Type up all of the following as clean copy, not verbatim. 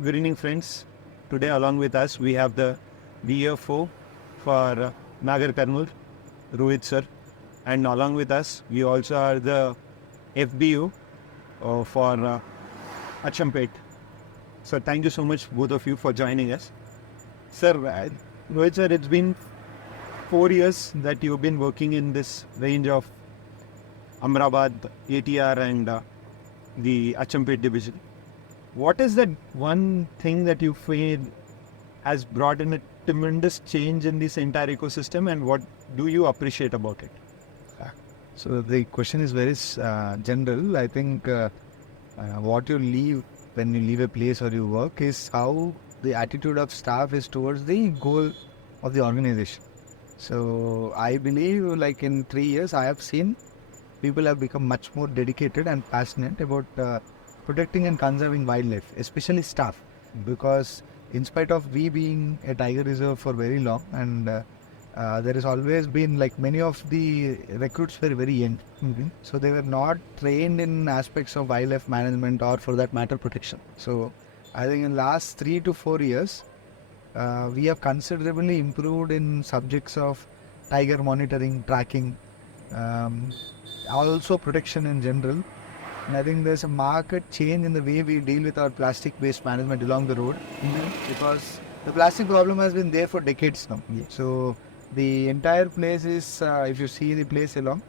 Good evening, friends. Today, along with us, we have the DFO for Nagarkurnool, Rohit sir, and along with us, we also are the FBU for Achampet. So, thank you so much, both of you, for joining us. Sir, Rohit sir, it's been 4 years that you've been working in this range of Amrabad, ATR, and the Achampet division. What is that one thing that you feel has brought in a tremendous change in this entire ecosystem, and what do you appreciate about it? So the question is very general. I think what you leave when you leave a place or you work is how the attitude of staff is towards the goal of the organization. So I believe like in 3 years I have seen people have become much more dedicated and passionate about protecting and conserving wildlife, especially staff, because in spite of we being a tiger reserve for very long, and there has always been like many of the recruits were very young, so they were not trained in aspects of wildlife management or for that matter protection. So I think in last 3 to 4 years we have considerably improved in subjects of tiger monitoring, tracking, also protection in general. And I think there's a marked change in the way we deal with our plastic waste management along the road, because the plastic problem has been there for decades now. So the entire place is, if you see the place along,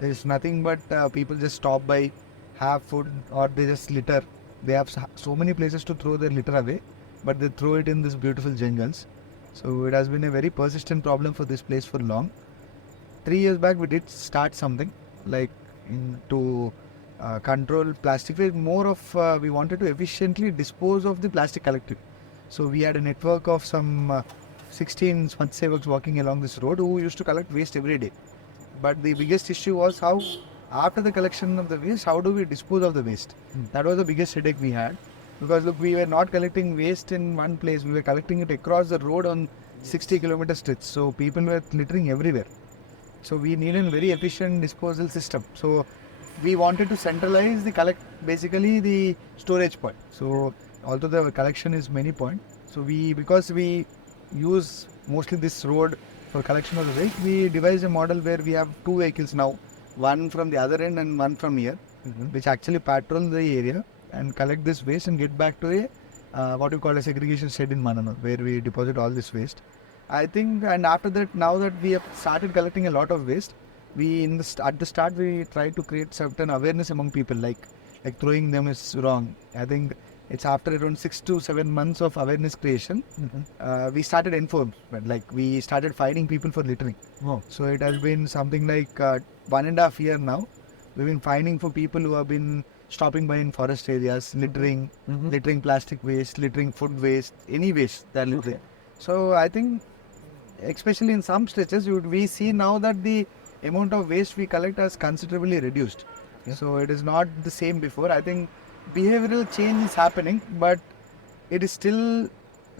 there's nothing but people just stop by, have food, or they just litter. They have so many places to throw their litter away, but they throw it in these beautiful jungles. So it has been a very persistent problem for this place for long. 3 years back we did start something like to control plastic waste. More of we wanted to efficiently dispose of the plastic collectively. So we had a network of some 16 Swansevaks walking along this road who used to collect waste every day. But the biggest issue was how, after the collection of the waste, how do we dispose of the waste? That was the biggest headache we had, because look, we were not collecting waste in one place, we were collecting it across the road on 60-kilometer stretch. So people were littering everywhere. So we needed a very efficient disposal system. So we wanted to centralize the basically the storage point. So although the collection is many points, so because we use mostly this road for collection of the waste, we devised a model where we have 2 vehicles now, one from the other end and one from here, which actually patrol the area and collect this waste and get back to a what you call a segregation shed in Mananur, where we deposit all this waste. I think, and after that, now that we have started collecting a lot of waste, we at the start we try to create certain awareness among people, like throwing them is wrong. I think it's after around 6 to 7 months of awareness creation, we started enforcement. Like we started fining people for littering. So it has been something like 1.5 years now. We've been fining for people who have been stopping by in forest areas, littering, littering plastic waste, littering food waste, any waste they're littering. So I think, especially in some stretches, we see now that the amount of waste we collect has considerably reduced. So it is not the same before. I think behavioral change is happening, but it is still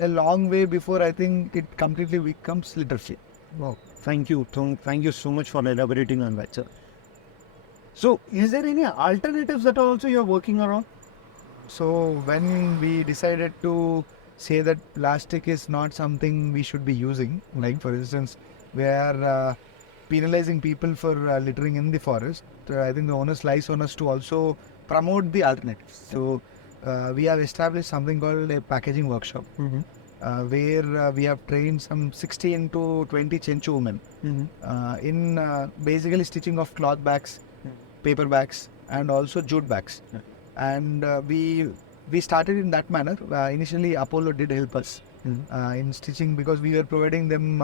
a long way before I think it completely becomes literacy. Wow, thank you. Thank you so much for elaborating on that, sir. So, is there any alternatives that also you're working around? So when we decided to say that plastic is not something we should be using, like for instance, we are penalizing people for littering in the forest, I think the onus lies on us to also promote the alternatives. So we have established something called a packaging workshop, where we have trained some 16 to 20 Chenchu women in basically stitching of cloth bags, paper bags, and also jute bags. And we started in that manner. Initially Apollo did help us in stitching, because we were providing them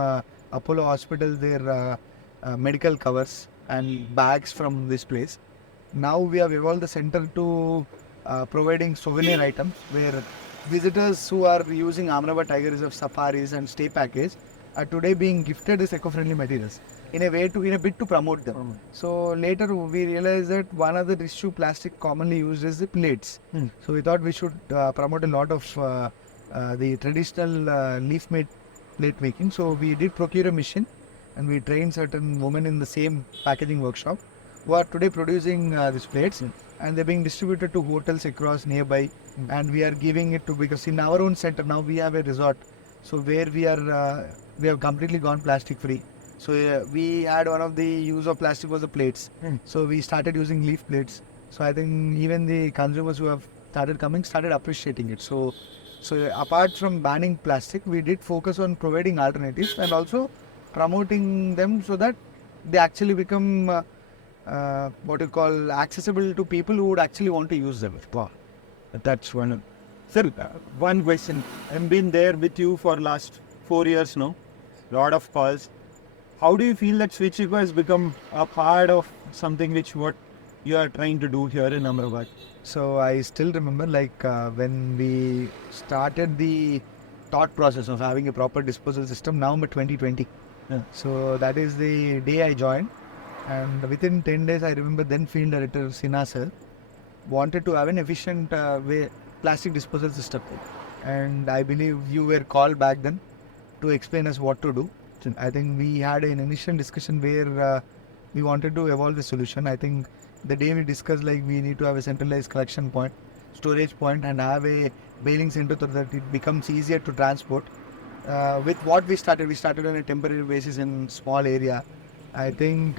Apollo Hospital their medical covers and bags from this place. Now we have evolved the center to providing souvenir items, where visitors who are using Amrabad Tiger Reserve safaris and stay package are today being gifted these eco-friendly materials in a bit to promote them. So later we realized that one other issue plastic commonly used is the plates. So we thought we should promote a lot of the traditional leaf-made plate making. So we did procure a machine, and we trained certain women in the same packaging workshop who are today producing these plates. and they're being distributed to hotels across nearby, and we are giving it to, because in our own center now we have a resort, so where we have completely gone plastic free. So we had one of the use of plastic was the plates. So we started using leaf plates. So I think even the consumers who have started coming started appreciating it. So apart from banning plastic, we did focus on providing alternatives and also promoting them so that they actually become what you call accessible to people who would actually want to use them. Wow, that's one. Sir, one question. I've been there with you for last 4 years now. Lot of calls. How do you feel that Switch Eco has become a part of something which what you are trying to do here in Ahmedabad? So I still remember when we started the thought process of having a proper disposal system, November 2020. Yeah. So that is the day I joined, and within 10 days I remember then Field Director Sinha sir wanted to have an efficient plastic disposal system, and I believe you were called back then to explain us what to do. I think we had an initial discussion where we wanted to evolve the solution. I think the day we discussed we need to have a centralized collection point, storage point, and have a baling center so that it becomes easier to transport. With what we started on a temporary basis in small area. I think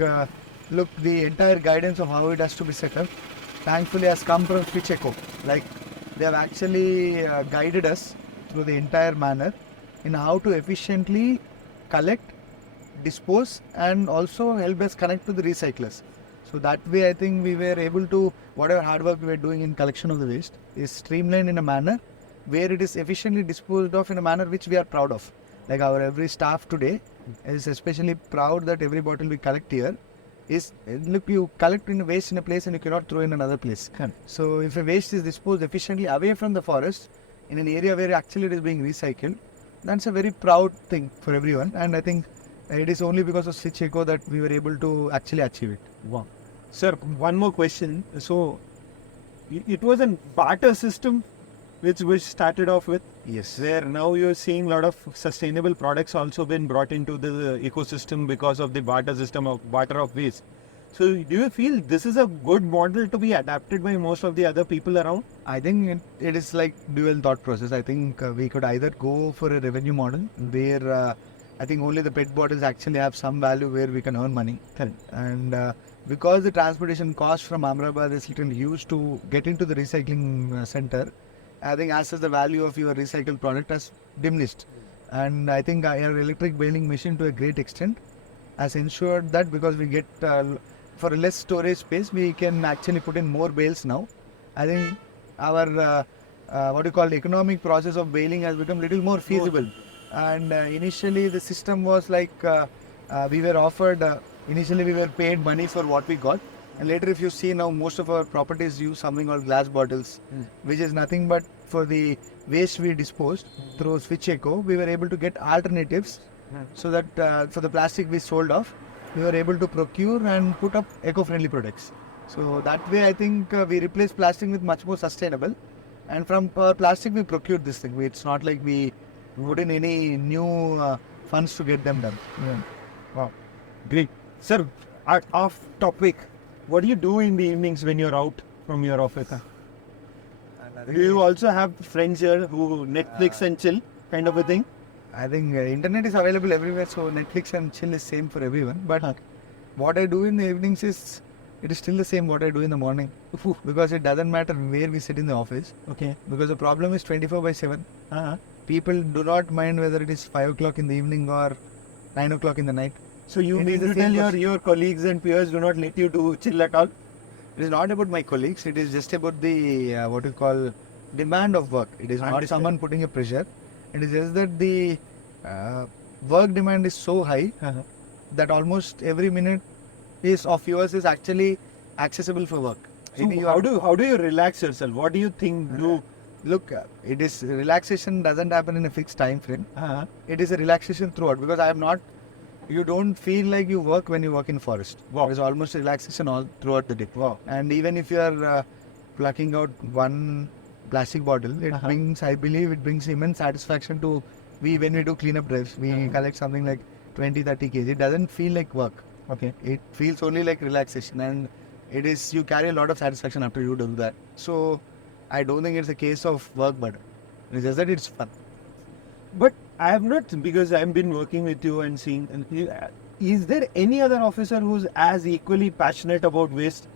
look, the entire guidance of how it has to be set up thankfully has come from Switch Eco. They have actually guided us through the entire manner in how to efficiently collect, dispose, and also help us connect to the recyclers. So that way I think we were able to, whatever hard work we were doing in collection of the waste is streamlined in a manner where it is efficiently disposed of in a manner which we are proud of. Our every staff today is especially proud that every bottle we collect here is, look, you collect in waste in a place and you cannot throw in another place. So if a waste is disposed efficiently away from the forest in an area where actually it is being recycled, that's a very proud thing for everyone, and I think it is only because of Switch Eco that we were able to actually achieve it. Wow. Sir, one more question. So, it was a barter system which started off with? Yes. Where now you're seeing a lot of sustainable products also been brought into the ecosystem because of the barter system of barter of waste. So, do you feel this is a good model to be adapted by most of the other people around? I think it is dual thought process. I think we could either go for a revenue model where I think only the PET bottles actually have some value where we can earn money. And because the transportation cost from Ahmedabad is little huge to get into the recycling center, I think as such the value of your recycled product has diminished. And I think our electric baling machine to a great extent has ensured that, because we get for less storage space, we can actually put in more bales now. I think our economic process of baling has become little more feasible. And initially the system was we were offered, initially we were paid money for what we got. And later if you see now most of our properties use something called glass bottles, which is nothing but for the waste we disposed through Switch Eco, we were able to get alternatives so that for the plastic we sold off, we were able to procure and put up eco-friendly products. So that way I think we replaced plastic with much more sustainable, and from plastic we procured this thing. It's not like we put in any new funds to get them done. Yeah. Wow, great. Sir, off topic, what do you do in the evenings when you're out from your office? Do you also have friends here who Netflix and chill kind of a thing? I think internet is available everywhere, so Netflix and chill is same for everyone. But what I do in the evenings is, it is still the same what I do in the morning. Because it doesn't matter where we sit in the office. Okay. Because the problem is 24/7. People do not mind whether it is 5 o'clock in the evening or 9 o'clock in the night. So you mean to tell your colleagues and peers do not let you do chill at all? It is not about my colleagues. It is just about the demand of work. It is not someone putting a pressure. It is just that the work demand is so high that almost every minute of yours is actually accessible for work. So how do you relax yourself? What do you think? Look, it is relaxation doesn't happen in a fixed time frame. It is a relaxation throughout, because you don't feel like you work when you work in forest. Wow. It is almost relaxation all throughout the day. Wow. And even if you are plucking out one plastic bottle, I believe it brings immense satisfaction to when we do cleanup drives. We collect something like 20-30 kg. It doesn't feel like work. Okay. It feels only like relaxation. And it is, you carry a lot of satisfaction after you do that. So I don't think it's a case of work burden. It's just that it's fun. But I have not, because I've been working with you and seeing. Is there any other officer who's as equally passionate about waste?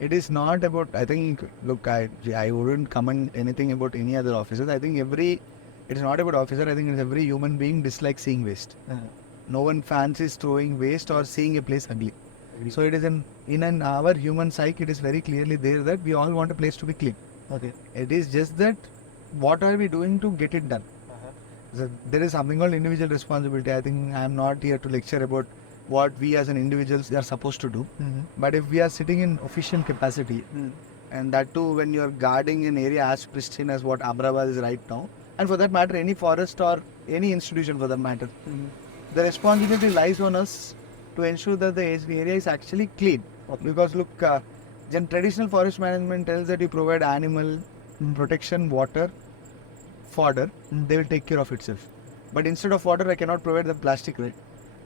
It is not about, I think, look, I wouldn't comment anything about any other officers. I think it's not about officer, I think it's every human being dislikes seeing waste. No one fancies throwing waste or seeing a place ugly. So it is in our human psyche, it is very clearly there that we all want a place to be clean. Okay. It is just that what are we doing to get it done? So there is something called individual responsibility. I think I am not here to lecture about what we as an individuals are supposed to do. But if we are sitting in official capacity, and that too when you are guarding an area as pristine as what Ahmedabad is right now, and for that matter any forest or any institution for that matter, the responsibility lies on us to ensure that the area is actually clean. Because look, traditional forest management tells that you provide animal protection, water, fodder, they will take care of itself. But instead of water, I cannot provide the plastic, right?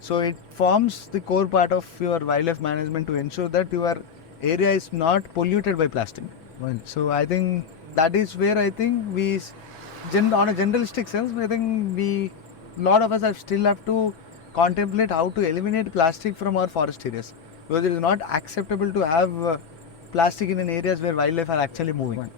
So it forms the core part of your wildlife management to ensure that your area is not polluted by plastic. So I think that is where I think we, on a generalistic sense, I think a lot of us still have to contemplate how to eliminate plastic from our forest areas. Because it is not acceptable to have plastic in areas where wildlife are actually moving.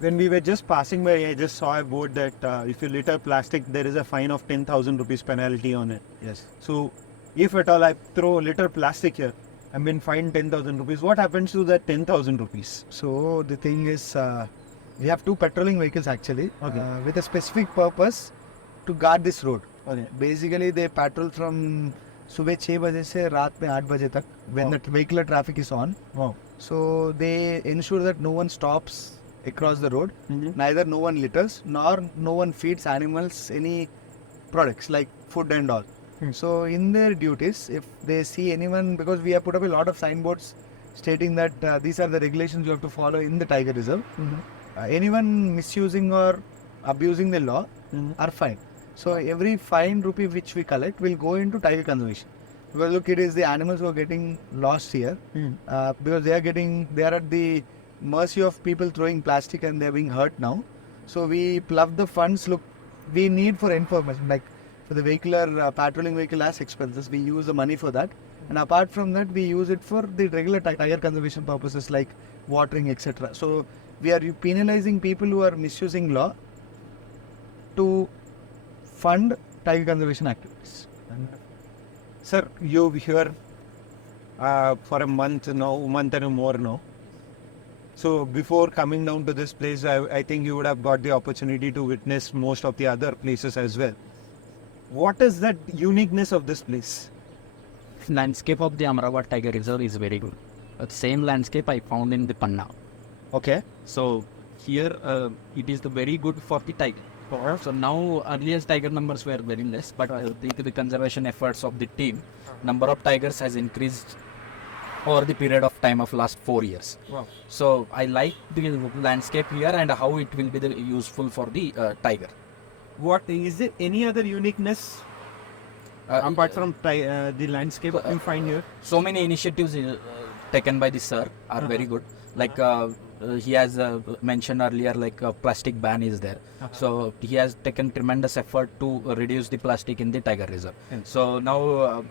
When we were just passing by, I just saw a board that if you litter plastic, there is a fine of 10,000 rupees penalty on it. Yes. So, if at all I throw litter plastic here, I'm been fined 10,000 rupees. What happens to that 10,000 rupees? So, the thing is, we have two patrolling vehicles actually, with a specific purpose to guard this road. Okay. Basically, they patrol from सुबह 6 बजे से रात में 8 बजे तक when the vehicular traffic is on. So, they ensure that no one stops across the road, neither no one litters nor no one feeds animals any products like food and all. So in their duties, if they see anyone, because we have put up a lot of signboards stating that these are the regulations you have to follow in the tiger reserve, anyone misusing or abusing the law are fined. So every fine rupee which we collect will go into tiger conservation. Because look, it is the animals who are getting lost here, because they are at the mercy of people throwing plastic and they are being hurt now. So we plug the funds. Look, we need for information, like for the vehicular patrolling vehicle as expenses, we use the money for that, and apart from that we use it for the regular tiger conservation purposes like watering, etc. So we are penalizing people who are misusing law to fund tiger conservation activities. Sir, you here for a month and more now. So before coming down to this place, I think you would have got the opportunity to witness most of the other places as well. What is that uniqueness of this place? Landscape of the Ahmedabad Tiger Reserve is very good. Same landscape I found in the Panna. Okay. So here it is very good for the tiger. So now earlier tiger numbers were very less, but due to the conservation efforts of the team, number of tigers has increased over the period of time of last 4 years. Wow. So I like the landscape here and how it will be useful for the tiger. What is there any other uniqueness apart from the landscape you find here? So many initiatives taken by the sir are very good. Like he has mentioned earlier, like plastic ban is there. So he has taken tremendous effort to reduce the plastic in the tiger reserve. So now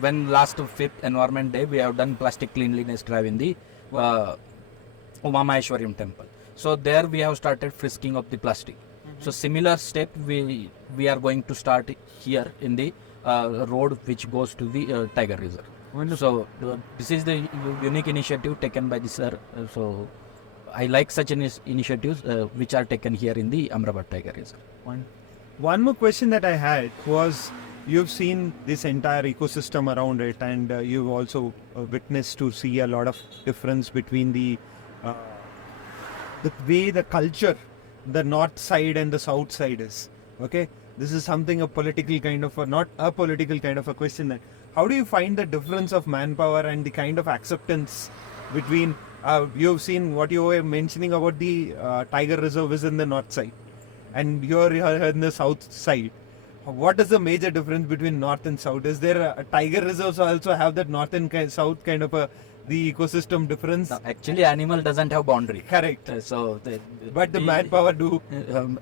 when last 5th environment day, we have done plastic cleanliness drive in the Umamaheshwaram temple. So there we have started frisking of the plastic. So similar step we are going to start here in the road which goes to the tiger reserve. So this is the unique initiative taken by the sir. So I like such initiatives which are taken here in the Ahmedabad Tiger Reserve. One more question that I had was, you've seen this entire ecosystem around it, and you've also witnessed to see a lot of difference between the way the culture, the north side and the south side is. Okay, this is something a political kind of not a political kind of a question. That how do you find the difference of manpower and the kind of acceptance between? You've seen what you were mentioning about the tiger reserve is in the north side, and you're in the south side. What is the major difference between north and south? Is there a tiger reserves also have that north and south kind of a the ecosystem difference. No, actually, animal doesn't have boundary. Correct. But the manpower do. Um,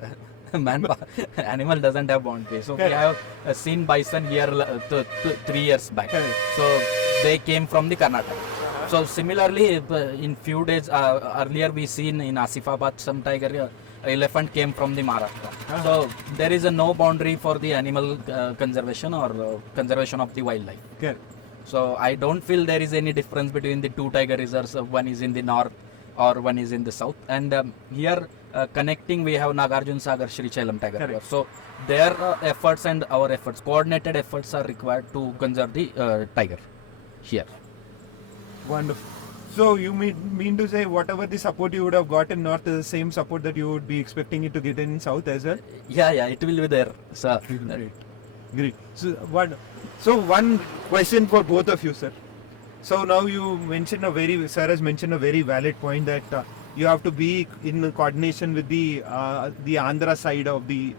animal doesn't have boundary. So Correct. we have seen bison here 3 years back. Correct. So they came from the Karnataka. So similarly, in few days earlier we seen in Asifabad some tiger elephant came from the Maharashtra. So there is a no boundary for the animal conservation or conservation of the wildlife. Correct. So I don't feel there is any difference between the two tiger reserves. One is in the north or one is in the south. And here connecting we have Nagarjuna Sagar Srichailam Tiger Reserve. So their efforts and our efforts, coordinated efforts are required to conserve the tiger here. Wonderful. So you mean to say whatever the support you would have got in north is the same support that you would be expecting it to get in south as well? Yeah, it will be there. So, Great. So one question for both of you, sir. So now you mentioned sir has mentioned a very valid point that you have to be in coordination with the Andhra side of the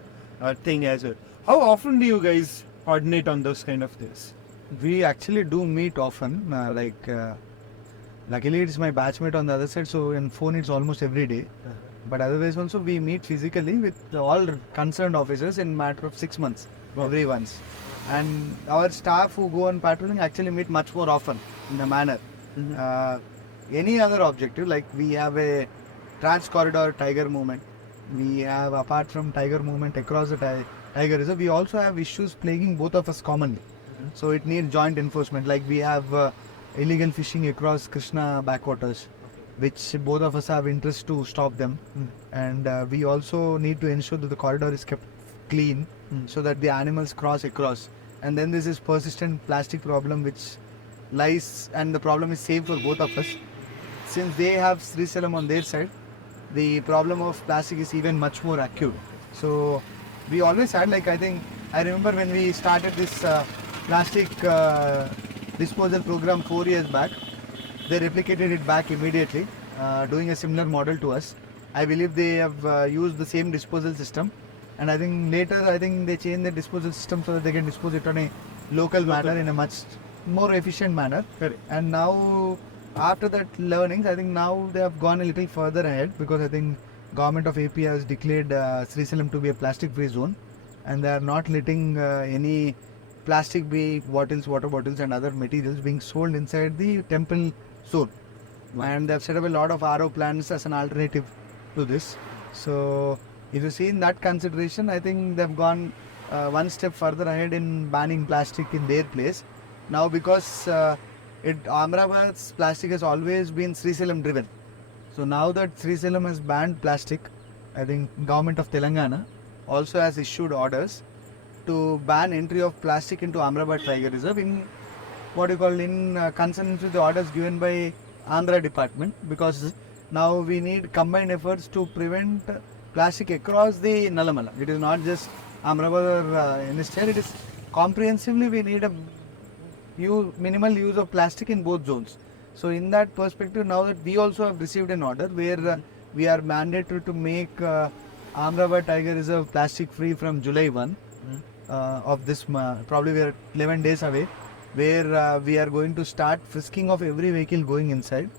thing as well. How often do you guys coordinate on those kind of things? We actually do meet often. Luckily, it's my batchmate on the other side, so in phone it's almost every day. But otherwise also we meet physically with all concerned officers in matter of 6 months, every once. And our staff who go on patrolling actually meet much more often in a manner. Any other objective, like we have a trans-corridor tiger movement. We have, apart from tiger movement across the tiger reserve, we also have issues plaguing both of us commonly. So it needs joint enforcement, like we have illegal fishing across Krishna backwaters, which both of us have interest to stop them. And we also need to ensure that the corridor is kept clean so that the animals cross across. And then there's this persistent plastic problem which lies, and the problem is same for both of us. Since they have Srisalam on their side, the problem of plastic is even much more acute. So we always had, I remember when we started this plastic disposal program 4 years back, they replicated it back immediately, doing a similar model to us. I believe they have used the same disposal system, and I think later they changed the disposal system so that they can dispose it on a local manner in a much more efficient manner. Correct. And now after that learnings, I think now they have gone a little further ahead, because I think government of AP has declared Srisalam to be a plastic free zone, and they are not letting any plastic bottles, water bottles and other materials being sold inside the temple zone. And they have set up a lot of RO plants as an alternative to this. So if you see in that consideration, I think they have gone one step further ahead in banning plastic in their place. Now because Ahmedabad's plastic has always been Srisalam driven. So now that Srisalam has banned plastic, I think government of Telangana also has issued orders to ban entry of plastic into Ahmedabad Tiger Reserve in consonance with the orders given by Andhra department, because now we need combined efforts to prevent plastic across the Nalamala. It is not just Ahmedabad or NSTL, it is comprehensively we need a minimal use of plastic in both zones. So in that perspective, now that we also have received an order where we are mandated to make Ahmedabad Tiger Reserve plastic free from July 1. Of this probably we are 11 days away, where we are going to start frisking of every vehicle going inside,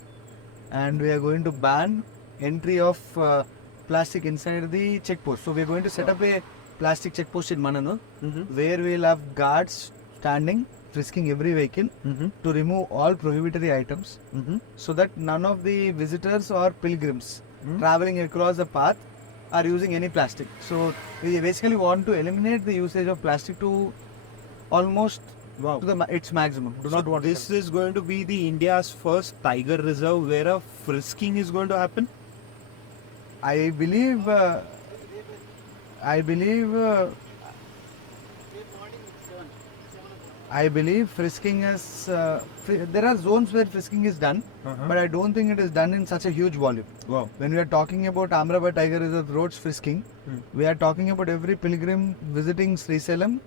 and we are going to ban entry of plastic inside the checkpost. So we are going to set up a plastic checkpost in Mananur, where we will have guards standing frisking every vehicle to remove all prohibitory items, so that none of the visitors or pilgrims traveling across the path are using any plastic. So we basically want to eliminate the usage of plastic to almost to its maximum. This is going to be the India's first tiger reserve where a frisking is going to happen? I believe frisking is there are zones where frisking is done, but I don't think it is done in such a huge volume. Wow. When we are talking about Ahmedabad Tiger Reserve roads frisking, we are talking about every pilgrim visiting Srisalam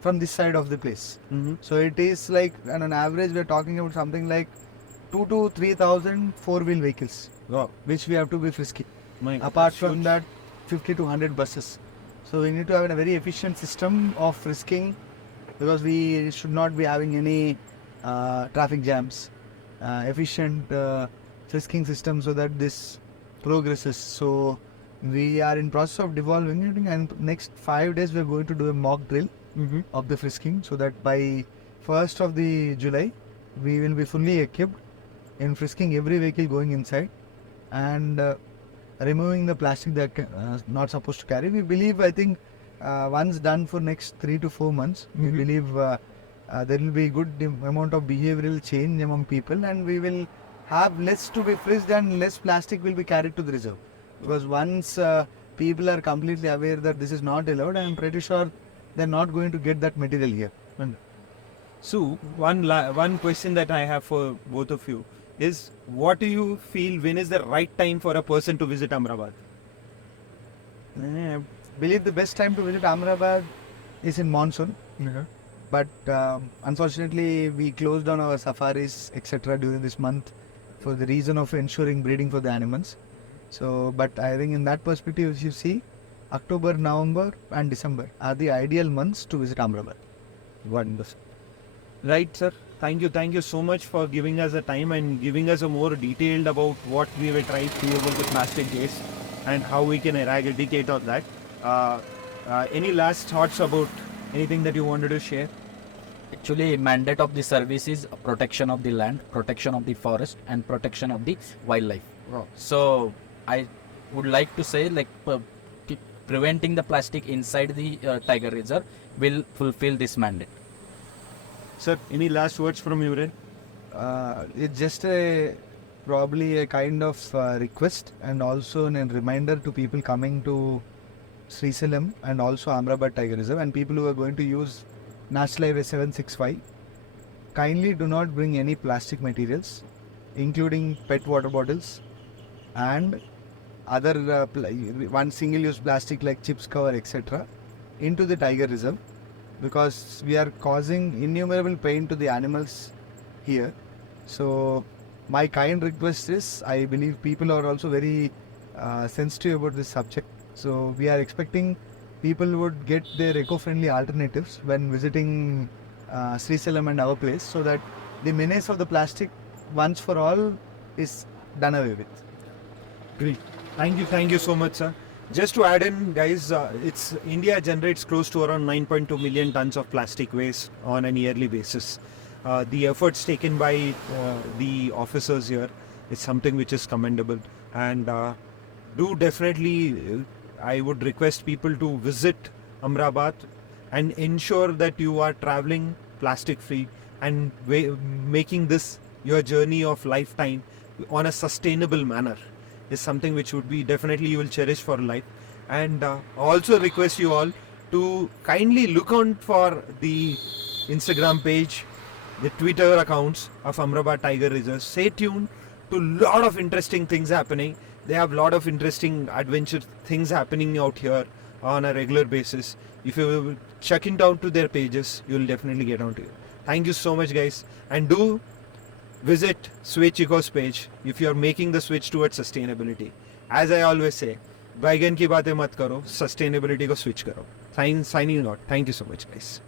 from this side of the place. So it is like, on an average, we are talking about something like 2,000 to 3,000 four-wheel vehicles, which we have to be frisking. Apart from that, 50 to 100 buses. So we need to have a very efficient system of frisking, because we should not be having any traffic jams. efficient frisking system so that this progresses. So we are in process of devolving it, and next 5 days we are going to do a mock drill of the frisking, so that by 1st of the July we will be fully equipped in frisking every vehicle going inside and removing the plastic that not supposed to carry. We believe, I think, once done for next 3 to 4 months, we believe there will be good amount of behavioral change among people, and we will have less to be frisked and less plastic will be carried to the reserve. Because once people are completely aware that this is not allowed, I am pretty sure they are not going to get that material here. So one question that I have for both of you is, what do you feel, when is the right time for a person to visit Amrabad? I believe the best time to visit Amrabad is in monsoon. But unfortunately we closed down our safaris etc. during this month for the reason of ensuring breeding for the animals. So, but I think in that perspective, if you see, October, November and December are the ideal months to visit Amrabad. Wonderful. Right, sir. Thank you so much for giving us the time and giving us a more detailed about what we will try to do about the plastic waste and how we can eradicate on that. Any last thoughts about anything that you wanted to share? Actually, mandate of the service is protection of the land, protection of the forest, and protection of the wildlife. Wow. So I would like to say, like, preventing the plastic inside the tiger reserve will fulfill this mandate. Sir, any last words from your end? It's just probably a kind of request and also a reminder to people coming to Srisalam and also Amrabad Tiger Reserve, and people who are going to use National Highway 765. Kindly do not bring any plastic materials, including PET water bottles and other one single-use plastic like chips cover etc. into the Tiger Reserve, because we are causing innumerable pain to the animals here. So my kind request is, I believe people are also very sensitive about this subject. So we are expecting people would get their eco-friendly alternatives when visiting Srisalam and our place, so that the menace of the plastic once for all is done away with. Great. Thank you so much, sir. Just to add in, guys, India generates close to around 9.2 million tons of plastic waste on a yearly basis. The efforts taken by the officers here is something which is commendable, and do definitely, I would request people to visit Amrabad and ensure that you are traveling plastic free and making this your journey of lifetime on a sustainable manner is something which would be definitely you will cherish for life. And also request you all to kindly look out for the Instagram page, the Twitter accounts of Amrabad Tiger Reserve. Stay tuned to lot of interesting things happening. They have lot of interesting adventure things happening out here on a regular basis. If you check it out to their pages, you will definitely get onto it. Thank you so much, guys, and do visit Switch Eco's page if you are making the switch towards sustainability. As I always say, बैगन की बातें मत करो, sustainability को switch करो. Signing out. Thank you so much, guys.